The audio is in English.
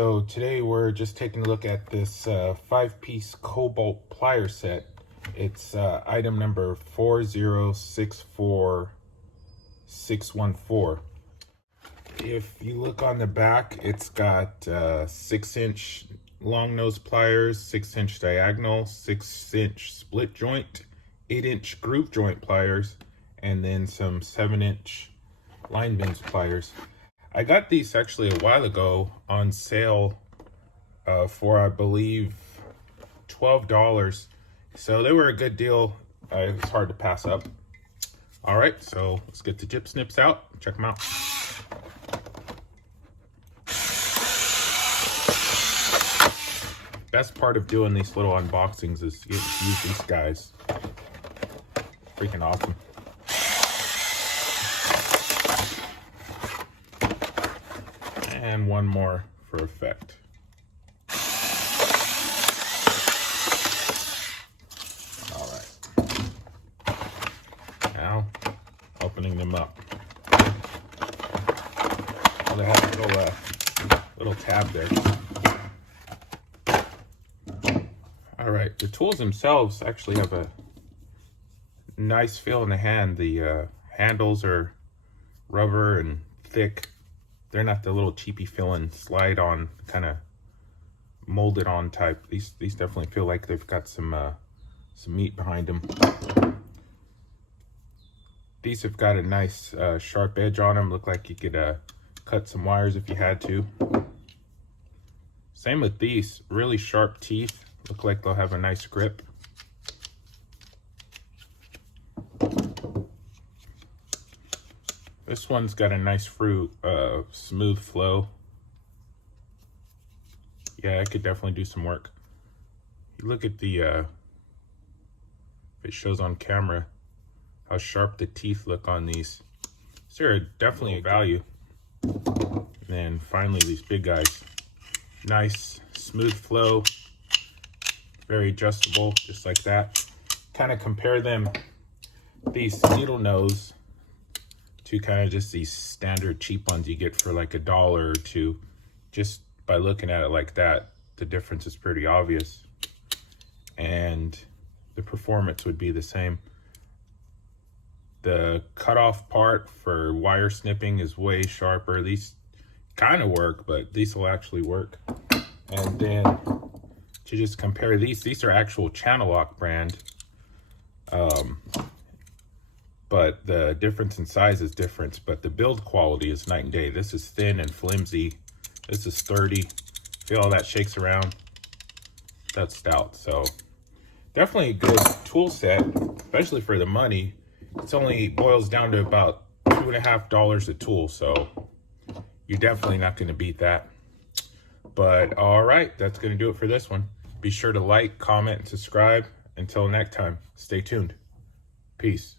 So today we're just taking a look at this 5-piece Kobalt plier set. It's item number 4064614. If you look on the back, it's got 6-inch long nose pliers, 6-inch diagonal, 6-inch split joint, 8-inch groove joint pliers, and then some 7-inch lineman's pliers. I got these actually a while ago on sale for, I believe, $12. So they were a good deal. It's hard to pass up. All right, so let's get the jip snips out. Check them out. Best part of doing these little unboxings is you get to use these guys. Freaking awesome. And one more for effect. All right. Now, opening them up. Oh, they have a little tab there. All right, the tools themselves actually have a nice feel in the hand. The handles are rubber and thick. They're not the little cheapy feeling slide on, kind of molded on type. These definitely feel like they've got some meat behind them. These have got a nice sharp edge on them. Look like you could cut some wires if you had to. Same with these, really sharp teeth. Look like they'll have a nice grip. This one's got a nice smooth flow. Yeah, it could definitely do some work. You look at the, if it shows on camera, how sharp the teeth look on these. So they're definitely a value. And then finally, these big guys. Nice, smooth flow. Very adjustable, just like that. Kind of compare them, these needle nose, to kind of just these standard cheap ones you get for like $1 or $2. Just by looking at it like that, the difference is pretty obvious. And the performance would be the same. The cutoff part for wire snipping is way sharper. These kind of work, but these will actually work. And then to just compare these are actual Channel Lock brand. But the difference in size is different, but the build quality is night and day. This is thin and flimsy. This is sturdy. Feel all that shakes around. That's stout. So definitely a good tool set, especially for the money. It's only boils down to about $2.50 a tool. So you're definitely not going to beat that. But all right, that's going to do it for this one. Be sure to like, comment, and subscribe. Until next time, stay tuned. Peace.